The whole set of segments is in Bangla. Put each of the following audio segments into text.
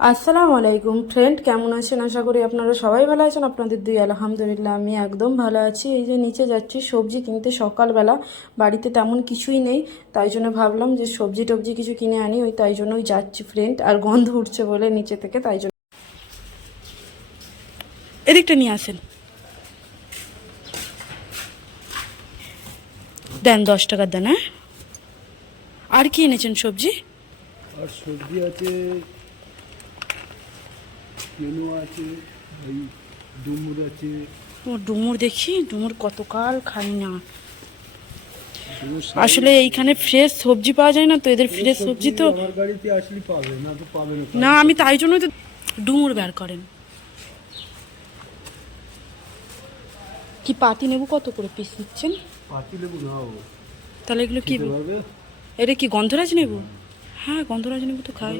আসসালামু আলাইকুম ফ্রেন্ড কেমন আছেন? আশা করি আপনারা সবাই ভালো আছেন। আপনাদের দুই, আলহামদুলিল্লাহ, আমি একদম ভালো আছি। এই যে নিচে যাচ্ছি, সবজি কিনতে সকালবেলা, বাড়িতে তেমন কিছুই নেই, তাই জন্য ভাবলাম যে সবজি টবজি কিছু কিনে আনি, ওই তাই জন্যই যাচ্ছি ফ্রেন্ড আর গন্ধ উঠছে বলে নিচে থেকে, তাই জন্য। এদিকটা নিয়ে আসেন। দেন দশ টাকার দেন। হ্যাঁ আর কি এনেছেন সবজি? আর সবজি আছে মেনু আছে এই ডুমুর আছে। ও ডুমুর দেখি? ডুমুর কতকাল খাই না। আসলে এইখানে ফ্রেশ সবজি পাওয়া যায় না তো? এদের ফ্রেশ সবজি তো না তো পাবে না। না আমি তাই জন্যই তো ডুমুর বের করেন। কি পাতি নেবু কত করে পিস দিচ্ছেন পাতি লেবু নাও তাহলে এগুলো কি এটা কি গন্ধরাজ নেবু? হ্যাঁ গন্ধরাজ নেবু তো খাই?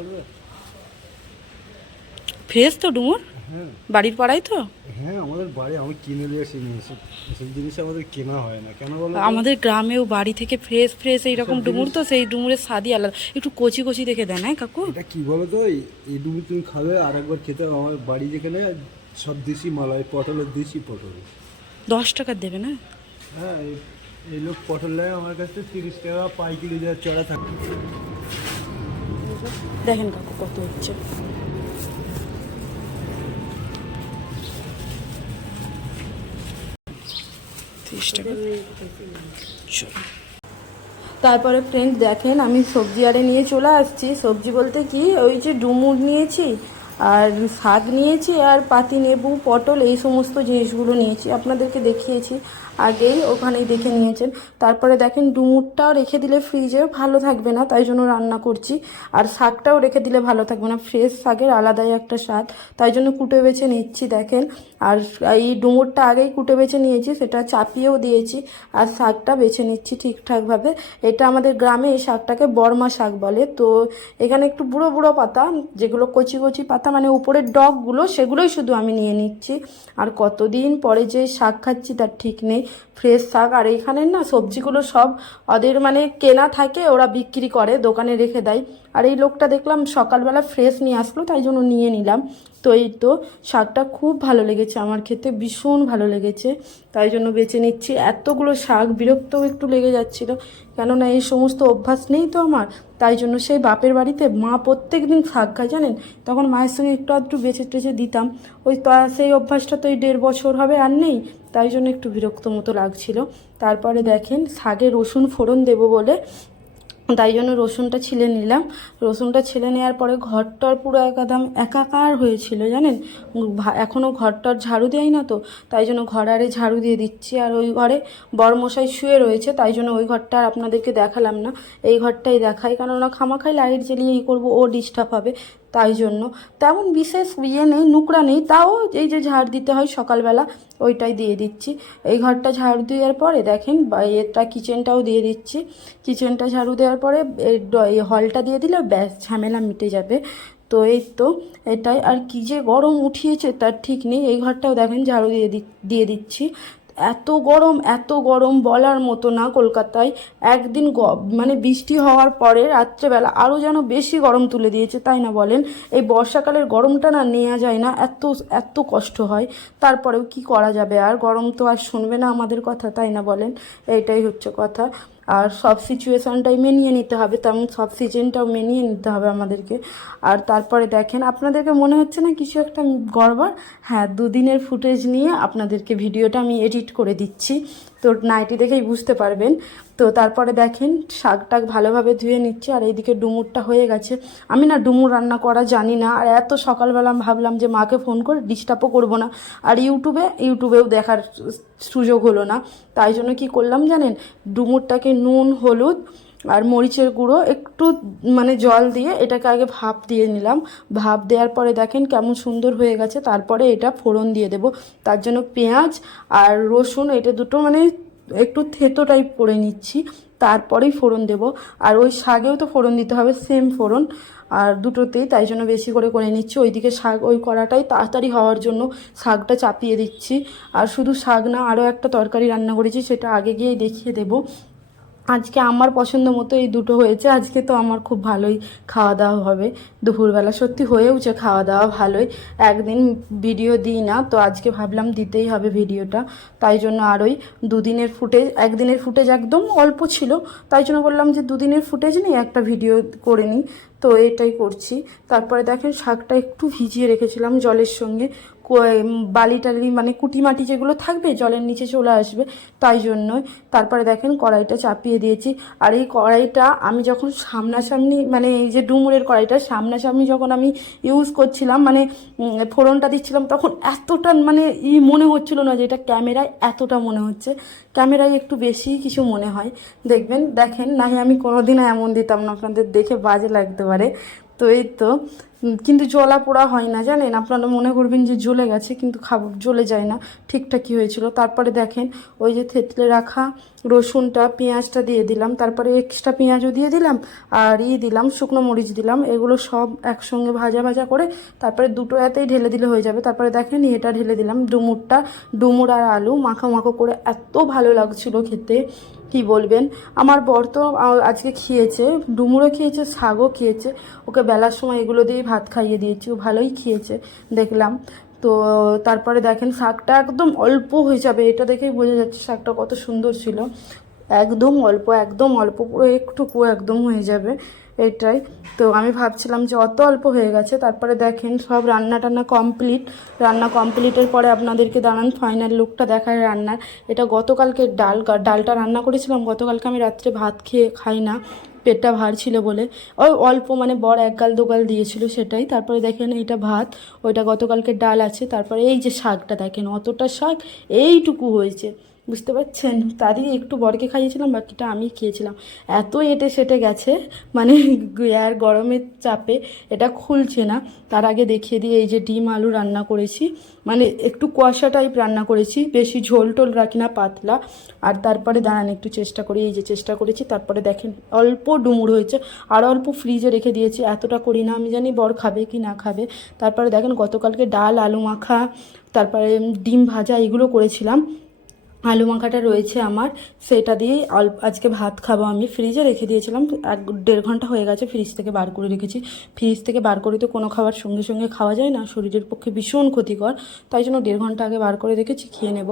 ফ্রেশ তো ডুমুর? হ্যাঁ। বাড়ির পাড়ায় তো? হ্যাঁ আমাদের বাড়ি আমি কিনে দিয়ে আসি এসব এসব জিনিস আমাদের কেনা হয় না। কেন বলো আমাদের গ্রামেও বাড়ি থেকে ফ্রেশ ফ্রেশ এইরকম ডুমুর তো সেই ডুমুরের স্বাদই আলাদা। একটু কচি কচি দেখে দেন হ্যাঁ কাকু? এটা কি বলো তো? এই- এই ডুমুর তুমি খাবে আর একবার খেতে হবে। আমার বাড়ি যেখানে সব দেশি মালাই পটলের দেশি পটল। দশ টাকার দেবে না? হ্যাঁ এই- এই লোক পটল নেয় আমার কাছে তিরিশ টাকা পাইকারি দেওয়ার চড়া থাকে। দেখেন কাকু কত হচ্ছে। ত্রিশ টাকা। তারপরে ফ্রেন্ড দেখেন, আমি সবজি আরে নিয়ে চলে আসছি। সবজি বলতে কি, ওই যে ডুমুর নিয়েছি, আর শাক নিয়েছি, আর পাতি নেবু পটল, এই সমস্ত জিনিসগুলো নিয়েছি। আপনাদেরকে দেখিয়েছি। আগেই ওখানেই দেখে নিয়েছেন। তারপরে দেখেন ডুমুরটাও রেখে দিলে ফ্রিজে ভালো থাকবে না, তাই জন্য রান্না করছি। আর শাকটাও রেখে দিলে ভালো থাকবে না ফ্রেশ শাকের আলাদাই একটা স্বাদ। তাই জন্য কুটে বেছে নিচ্ছি, দেখেন। আর এই ডুমুরটা আগেই কুটে বেছে নিয়েছি, সেটা চাপিয়েও দিয়েছি। আর শাকটা বেছে নিচ্ছি ঠিকঠাকভাবে। এটা আমাদের গ্রামে এই শাকটাকে বর্মা শাক বলে। তো এখানে একটু বুড়ো বুড়ো পাতা, যেগুলো কচি কচি পাতা মানে উপরের ডগগুলো, সেগুলোই শুধু আমি নিয়ে নিচ্ছি। আর কতদিন পরে যে শাক খাচ্ছি, তার ঠিক নেই। ফ্রেশ শাক। আর এইখানের না সবজিগুলো সব ওদের মানে কেনা থাকে, ওরা বিক্রি করে, দোকানে রেখে দেয়। আর এই লোকটা দেখলাম সকালবেলা ফ্রেশ নিয়ে আসলো, তাই জন্য নিয়ে নিলাম। তো এই তো শাকটা খুব ভালো লেগেছে আমার খেতে, ভীষণ ভালো লেগেছে। তাই জন্য বেছে নিচ্ছি। এতগুলো শাক, বিরক্তও একটু লেগে যাচ্ছিল। কেননা এই সমস্ত অভ্যাস নেই তো আমার। তাই জন্য সেই বাপের বাড়িতে মা প্রত্যেক দিন শাক খায়, জানেন? তখন মায়ের সঙ্গে একটু আধটু বেছে টেছে দিতাম। ওই তো, সেই অভ্যাসটা তো এই দেড় বছর হবে আর নেই। তাই জন্য একটু বিরক্ত মতো লাগছিল। তারপরে দেখেন, শাগে রসুন ফোড়ন দেবো বলে, তাই জন্য রসুনটা ছিলে নিলাম। রসুনটা ছিলে নেওয়ার পরে ঘরটার পুরো একদম একাকার হয়েছিল, জানেন? এখনও ঘরটার ঝাড়ু দেয় না তো, তাই জন্য ঘর আরে ঝাড়ু দিয়ে দিচ্ছি। আর ওই ঘরে বড়মশাই শুয়ে রয়েছে, তাই জন্য ওই ঘরটা আর আপনাদেরকে দেখালাম না। এই ঘরটাই দেখাই কারণ ওরা খামাখাই লাইট জ্বালিয়ে ই করব, ও ডিস্টার্ব হবে। তাই জন্য। তেমন বিশেষ ইয়ে নেই নুকরা নেই, তাও এই যে ঝাড় দিতে হয় সকালবেলা, ওইটাই দিয়ে দিচ্ছি। এই ঘরটা ঝাড়ু দেওয়ার পরে দেখেন এটা কিচেনটাও দিয়ে দিচ্ছি। কিচেনটা ঝাড়ু দেওয়ার পরে এই হলটা দিয়ে দিলে ব্যাস, ঝামেলা মিটে যাবে। তো এই তো, এটাই। আর কি যে গরম উঠিয়েছে, তার ঠিক নেই। এই ঘরটাও দেখেন, ঝাড়ু দিয়ে দিয়ে দিচ্ছি। এত গরম এত গরম বলার মতো না কলকাতায়। একদিন মানে বৃষ্টি হওয়ার পরে রাত্রেবেলা আরও যেন বেশি গরম তুলে দিয়েছে, তাই না বলেন? এই বর্ষাকালের গরমটা না নেওয়া যায় না, এত এত কষ্ট হয়। তারপরেও কি করা যাবে? আর গরম তো আর শুনবে না আমাদের কথা, তাই না বলেন? এইটাই হচ্ছে কথা। আর সব সিচুয়েশনটাই মেনিয়ে নিতে হবে, তেমন সব সিজনটাও মেনিয়ে নিতে হবে আমাদেরকে। আর তারপরে দেখেন, আপনাদেরকে মনে হচ্ছে না কিছু একটা গড়বড়? হ্যাঁ দুদিনের ফুটেজ নিয়ে আপনাদেরকে ভিডিওটা আমি এডিট করে দিচ্ছি। তো নাইটি দেখেই বুঝতে পারবেন। তো তারপরে দেখেন শাক টাক ভালোভাবে ধুয়ে নিচ্ছি আর এইদিকে ডুমুরটা হয়ে গেছে। আমি না ডুমুর রান্না করা জানি না আর এত সকালবেলা ভাবলাম যে মাকে ফোন করে ডিস্টার্বও করব না। আর ইউটিউবে, ইউটিউবেও দেখার সুযোগ হলো না। তাই জন্য কি করলাম জানেন? ডুমুরটাকে নুন, হলুদ আর মরিচের গুঁড়ো একটু মানে জল দিয়ে এটাকে আগে ভাপ দিয়ে নিলাম। ভাপ দেওয়ার পরে দেখেন কেমন সুন্দর হয়ে গেছে। তারপরে এটা ফোড়ন দিয়ে দেব। তার জন্য পেঁয়াজ আর রসুন, এটা দুটো মানে একটু থেতো টাইপ করে নিচ্ছি, তারপরেই ফোড়ন দেব। আর ওই শাগেও তো ফোড়ন দিতে হবে সেম ফোড়ন। আর দুটোতেই তাই জন্য বেশি করে করে নিচ্ছি। ওইদিকে শাক, ওই কড়াটাই তাড়াতাড়ি হওয়ার জন্য শাকটা চাপিয়ে দিচ্ছি। আর শুধু শাক না, আরও একটা তরকারি রান্না করেছি, সেটা আগে গিয়েই দেখিয়ে দেবো। আজকে আমার পছন্দ মতো এই দুটো হয়েছে। আজকে তো আমার খুব ভালোই খাওয়া দাওয়া হবে। দুপুরবেলা সত্যি হয়েওছে খাওয়া দাওয়া ভালোই। একদিন ভিডিও দিই না, তো আজকে ভাবলাম দিতেই হবে ভিডিওটা। তাই জন্য আরোই দুদিনের ফুটেজ, একদিনের ফুটেজ একদম অল্প ছিল। তাই জন্য বললাম যে দুদিনের ফুটেজ নিয়ে একটা ভিডিও করে নিই। তো এটাই করছি। তারপরে দেখেন শাকটা একটু ভিজিয়ে রেখেছিলাম জলের সঙ্গে। বালি টালি মানে কুটি মাটি যেগুলো থাকবে জলের নিচে চলে আসবে, তাই জন্যই। তারপরে দেখেন কড়াইটা চাপিয়ে দিয়েছি। আর এই কড়াইটা আমি যখন সামনাসামনি মানে এই যে ডুমুরের কড়াইটা, সামনাসামনি যখন আমি ইউজ করছিলাম মানে ফোড়নটা দিচ্ছিলাম, তখন এতটা মানে ই মনে হচ্ছিল না যে এটা ক্যামেরায় এতটা মনে হচ্ছে। ক্যামেরায় একটু বেশি কিছু মনে হয়। দেখবেন, দেখেন, নাহি আমি কোনোদিনও এমন দিতাম না, আপনাদের দেখে বাজে লাগতে পারে। তো এই তো। কিন্তু জলা পোড়া হয় না, জানেন? আপনারা মনে করবেন যে জ্বলে গেছে, কিন্তু খাবার জ্বলে যায় না। ঠিকঠাকই হয়েছিল? তারপরে দেখেন, ওই যে থেতলে রাখা রসুনটা, পেঁয়াজটা দিয়ে দিলাম। তারপরে এক্সট্রা পেঁয়াজও দিয়ে দিলাম, আর ই দিলাম, শুকনো মরিচ দিলাম। এগুলো সব একসঙ্গে ভাজা ভাজা করে তারপরে দুটো এতেই ঢেলে দিলে হয়ে যাবে। তারপরে দেখেন, এটা ঢেলে দিলাম ডুমুরটা। ডুমুর আর আলু মাখা মাখো করে এত ভালো লাগছিল খেতে। কি বলবেন? আমার বর তো আজকে খেয়েছে, ডুমুরও খেয়েছে শাগও খেয়েছে। ওকে বেলার সময় এগুলো দিয়েই ভাত খাইয়ে দিয়েছি, ও ভালোই খেয়েছে, দেখলাম। তো তারপরে দেখেন শাকটা একদম অল্প হয়ে যাবে, এটা দেখেই বোঝা যাচ্ছে শাকটা কত সুন্দর ছিল। একদম অল্প একদম অল্প, পুরো একটুকু একদম হয়ে যাবে। এটাই। তো আমি ভাবছিলাম যে অত অল্প হয়ে গেছে, তারপরে দেখেন সব রান্না টান্না কমপ্লিট রান্না কমপ্লিটের পরে আপনাদেরকে দাঁড়ান ফাইনাল লুকটা দেখায় রান্নার। এটা গতকালকে ডাল ডালটা রান্না করেছিলাম, গতকালকে আমি রাত্রে ভাত খেয়ে খাই না, পেটটা ভার ছিল বলে। ওই অল্প মানে বড় এক গাল দোগাল দিয়েছিল সেটাই। তারপরে দেখেন এইটা ভাত, ওইটা গতকালকে ডাল আছে। তারপরে এই যে শাকটা দেখেন, অতটা শাক এইটুকু হয়েছে। বুঝতে পারছেন? তারই একটু বরকে খাইয়েছিলাম, বাকিটা আমি খেয়েছিলাম। এত এঁটে সেটে গেছে মানে আর গরমের চাপে এটা খুলছে না। তার আগে দেখিয়ে দিয়ে এই যে ডিম আলু রান্না করেছি মানে একটু কষা টাইপ রান্না করেছি, বেশি ঝোল টোল রাখি না, পাতলা। আর তারপরে দাঁড়ান, একটু চেষ্টা করি, এই যে চেষ্টা করেছি, তারপরে দেখেন অল্প ডুমুর হয়েছে, আর অল্প ফ্রিজে রেখে দিয়েছি, এতটা করি না, আমি জানি বর খাবে কি না খাবে। তারপরে দেখেন গতকালকে ডাল, আলু মাখা, তারপরে ডিম ভাজা এগুলো করেছিলাম। আলু মাখাটা রয়েছে আমার, সেটা দিয়েই অল্প আজকে ভাত খাব আমি। ফ্রিজে রেখে দিয়েছিলাম, এক দেড় ঘণ্টা হয়ে গেছে ফ্রিজ থেকে বার করে রেখেছি। ফ্রিজ থেকে বার করে তো কোনো খাবার সঙ্গে সঙ্গে খাওয়া যায় না, শরীরের পক্ষে ভীষণ ক্ষতিকর। তাই জন্য দেড় ঘণ্টা আগে বার করে রেখেছি, খেয়ে নেব।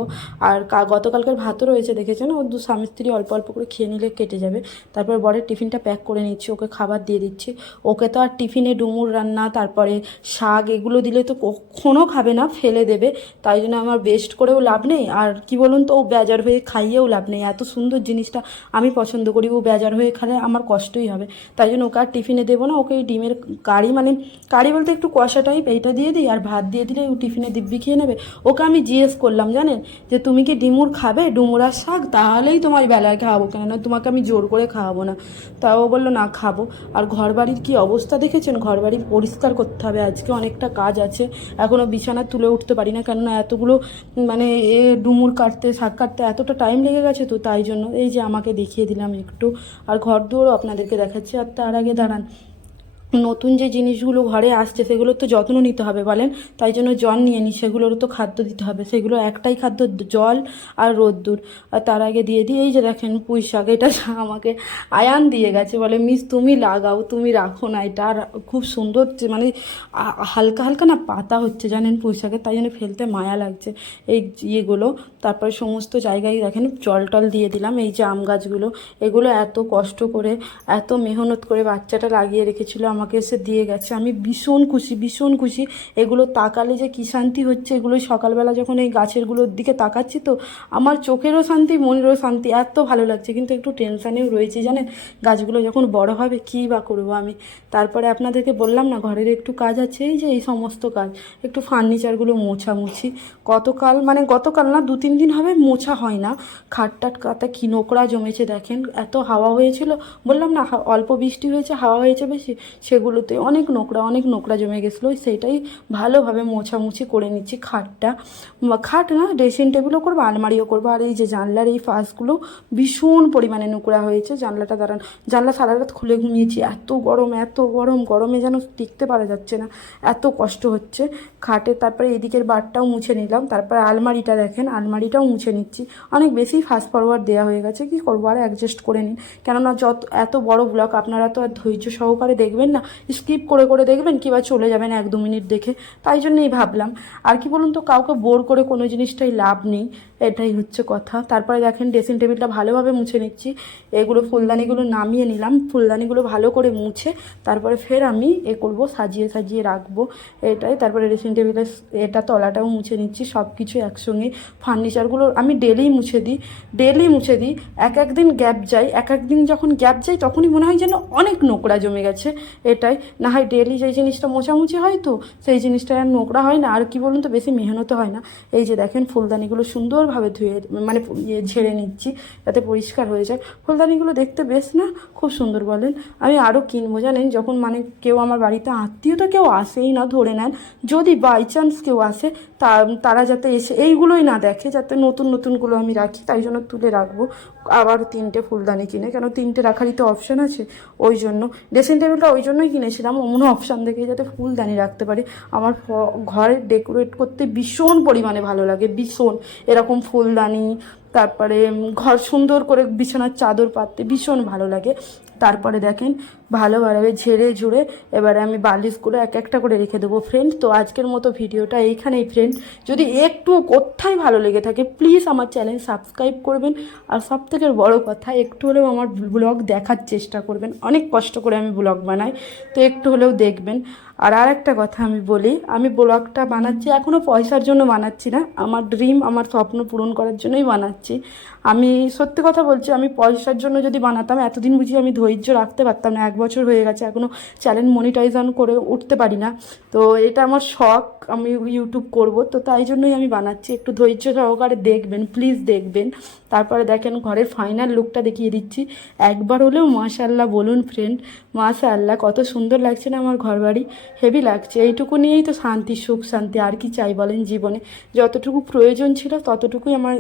আর গতকালকের ভাতও রয়েছে, দেখেছেন? ও দু স্বামী স্ত্রী অল্প অল্প করে খেয়ে নিলে কেটে যাবে। তারপর বরের টিফিনটা প্যাক করে নিচ্ছি, ওকে খাবার দিয়ে দিচ্ছি। ওকে তো আর টিফিনে ডুমুর রান্না, তারপরে শাক এগুলো দিলে তো কখনও খাবে না, ফেলে দেবে। তাই জন্য আমার বেস্ট করেও লাভ নেই। আর কি বলুন তো বেজার হয়ে খাইয়েও লাভ নেই। এত সুন্দর জিনিসটা আমি পছন্দ করি। ও বেজার হয়ে খেলে আমার কষ্টই হবে। তাই জন্য ওকে আর টিফিনে দেবো না। ওকে এই ডিমের কারি মানে কারি বলতে একটু কষা টাইপ এইটা দিয়ে দিই আর ভাত দিয়ে দিলে ও টিফিনে দিব্যি খেয়ে নেবে। ওকে আমি জিজ্ঞেস করলাম, জানেন? যে তুমি কি ডিমুর খাবে? ডুমুর আর শাক? তাহলেই তোমার বেলায় খাওয়াবো কেননা তোমাকে আমি জোর করে খাওয়াবো না। তা ও বলল, না, খাব। আর ঘর বাড়ির কী অবস্থা দেখেছেন? ঘর বাড়ি পরিষ্কার করতে হবে। আজকে অনেকটা কাজ আছে। এখনও বিছানা তুলে উঠতে পারি না। কেননা এতগুলো মানে এ ডুমুর কাটতে শাক কাটতে এতটা টাইম লেগে গেছে তো তাই জন্য এই যে আমাকে দেখিয়ে দিলাম একটু। আর ঘর দুয়ারও আপনাদেরকে দেখাচ্ছি। আর তার আগে দাঁড়ান। নতুন যে জিনিসগুলো ঘরে আসছে সেগুলোর তো যত্ন নিতে হবে বলেন। তাই জন্য জল নিয়ে নিই সেগুলোরও তো খাদ্য দিতে হবে। সেগুলো একটাই খাদ্য, জল আর রোদ্দুর। আর তার আগে দিয়ে দিই, এই যে দেখেন পুঁই শাক, এটা আমাকে আয়ান দিয়ে গেছে বলে, মিস, তুমি লাগাও, তুমি রাখো না। এটা আর খুব সুন্দর মানে হালকা হালকা না পাতা হচ্ছে জানেন পুঁই শাকের, তাই জন্য ফেলতে মায়া লাগছে এই ইয়েগুলো। তারপরে সমস্ত জায়গায় দেখেন জল টল দিয়ে দিলাম, এই যে আম গাছগুলো। এগুলো এত কষ্ট করে, এত মেহনত করে বাচ্চাটা লাগিয়ে রেখেছিল আমাকে এসে দিয়ে গেছে। আমি ভীষণ খুশি ভীষণ খুশি। এগুলো তাকালে যে কী শান্তি হচ্ছে এগুলো সকালবেলা যখন এই গাছেরগুলোর দিকে তাকাচ্ছি তো আমার চোখেরও শান্তি, মনেরও শান্তি, এত ভালো লাগছে। কিন্তু একটু টেনশানেও রয়েছে জানেন? গাছগুলো যখন বড় হবে কী বা করব আমি? তারপরে আপনাদেরকে বললাম না, ঘরের একটু কাজ আছে, এই যে এই সমস্ত কাজ। একটু ফার্নিচারগুলো মোছামুছি। গতকাল মানে গতকাল না, দু তিন দিন হবে মোছা হয় না। খাট টাট কাতে কি নোকরা জমেছে দেখেন। এত হাওয়া হয়েছিল। বললাম না, অল্প বৃষ্টি হয়েছে, হাওয়া হয়েছে বেশি। সেগুলোতে অনেক নোংরা অনেক নোংরা জমে গেছিল সেইটাই ভালোভাবে মোছামুছি করে নিচ্ছি খাটটা। খাট না ড্রেসিং টেবিলও করব, আলমারিও করব। আর এই যে জানলার এই ফাঁসগুলো ভীষণ পরিমাণে নোংরা হয়েছে, জানলাটা দাঁড়ান, জানলা সারা রাত খুলে ঘুমিয়েছি। এত গরম এত গরম, গরমে যেন টিকতে পারা যাচ্ছে না, এত কষ্ট হচ্ছে। খাটে তারপরে এদিকের বারটাও মুছে নিলাম, তারপরে আলমারিটা দেখেন, আলমারিটাও মুছে নিচ্ছি। অনেক বেশি ফাস্ট ফরওয়ার্ড দেওয়া হয়ে গেছে, কি করব, আর অ্যাডজাস্ট করে নিন। কেননা যত, এত বড় ব্লগ আপনারা তো আর ধৈর্য সহকারে দেখবেন না স্কিপ করে করে দেখবেন কিংবা চলে যাবেন এক দু মিনিট দেখে। তাই জন্যই ভাবলাম। আর কি বলুন তো, কাউকে বোর করে কোনো জিনিসটাই লাভ নেই। এটাই হচ্ছে কথা। তারপরে দেখেন ড্রেসিং টেবিলটা ভালোভাবে মুছে নিচ্ছি। এগুলো ফুলদানিগুলো নামিয়ে নিলাম। ফুলদানিগুলো ভালো করে মুছে তারপরে ফের আমি এ করব, সাজিয়ে সাজিয়ে রাখব। এটাই। তারপরে ড্রেসিং টেবিলের এটা তলাটাও মুছে নিচ্ছি। সব কিছু একসঙ্গে। ফার্নিচারগুলো আমি ডেলি মুছে দিই। ডেলি মুছে দিই। এক এক দিন গ্যাপ যাই এক এক দিন যখন গ্যাপ যাই তখনই মনে হয় যেন অনেক নোংরা জমে গেছে। এটাই। না হয় ডেলি যেই জিনিসটা মোছামুছি হয় তো, সেই জিনিসটা আর নোংরা হয় না। আর কি বলুন তো, বেশি মেহনত হয় না। এই যে দেখেন ফুলদানিগুলো সুন্দরভাবে ধুয়ে মানে ইয়ে ঝেড়ে নিচ্ছি যাতে পরিষ্কার হয়ে যায়। ফুলদানিগুলো দেখতে বেশ না? খুব সুন্দর বলেন। আমি আরও কিনবো, জানেন? যখন মানে কেউ আমার বাড়িতে আত্মীয় তো কেউ আসেই না, ধরে নেন। যদি বাই চান্স কেউ আসে, তা, তারা যাতে এসে, এইগুলোই না দেখে, যাতে নতুন, নতুনগুলো আমি রাখি, তাই জন্য তুলে রাখব। আবার তিনটে ফুলদানি কিনে, কেন তিনটে রাখারই তো অপশান আছে, ওই জন্য। ড্রেসিং টেবিলটা ওই জন্যই কিনেছিলাম অমন অপশান দেখে যাতে ফুলদানি রাখতে পারি। আমার ঘরে ডেকোরেট করতে ভীষণ পরিমাণে ভালো লাগে, ভীষণ। এরকম ফুলদানি, তারপরে ঘর সুন্দর করে বিছানার চাদর পাততে ভীষণ ভালো লাগে। তারপরে দেখেন ভালোভাবে ঝেড়ে ঝুড়ে। এবারে আমি বালিশগুলো এক একটা করে রেখে দেবো ফ্রেন্ড তো আজকের মতো ভিডিওটা এইখানেই ফ্রেন্ড যদি একটু কোথায় ভালো লেগে থাকে প্লিজ আমার চ্যানেল সাবস্ক্রাইব করবেন। আর সব থেকে বড়ো কথা, একটু হলেও আমার ব্লগ দেখার চেষ্টা করবেন। অনেক কষ্ট করে আমি ব্লগ বানাই, তো একটু হলেও দেখবেন। আর আর একটা কথা আমি বলি, আমি ব্লগটা বানাচ্ছি এখনও পয়সার জন্য বানাচ্ছি না। আমার ড্রিম আমার স্বপ্ন পূরণ করার জন্যই বানাচ্ছি। আমি সত্যি কথা বলছি, আমি পয়সার জন্য যদি বানাতাম, এতদিন বুঝি আমি ধৈর্য রাখতে পারতাম না এক বছর হয়ে গেছে এখনও চ্যানেল মনিটাইজন করে উঠতে পারি না। তো এটা আমার শখ, আমি ইউটিউব করব। তো তাই জন্যই আমি বানাচ্ছি, একটু ধৈর্য সহকারে দেখবেন প্লিজ দেখবেন। তারপরে দেখেন ঘরের ফাইনাল লুকটা দেখিয়ে দিচ্ছি। একবার হলেও মাশাল্লাহ বলুন ফ্রেন্ড মাশাল্লাহ কত সুন্দর লাগছে না আমার ঘর বাড়ি হেভি লাগছে, এইটুকু নিয়েই তো শান্তি, সুখ, শান্তি, আর কি চাই বলেন জীবনে। যতটুকু প্রয়োজন ছিল ততটুকুই আমার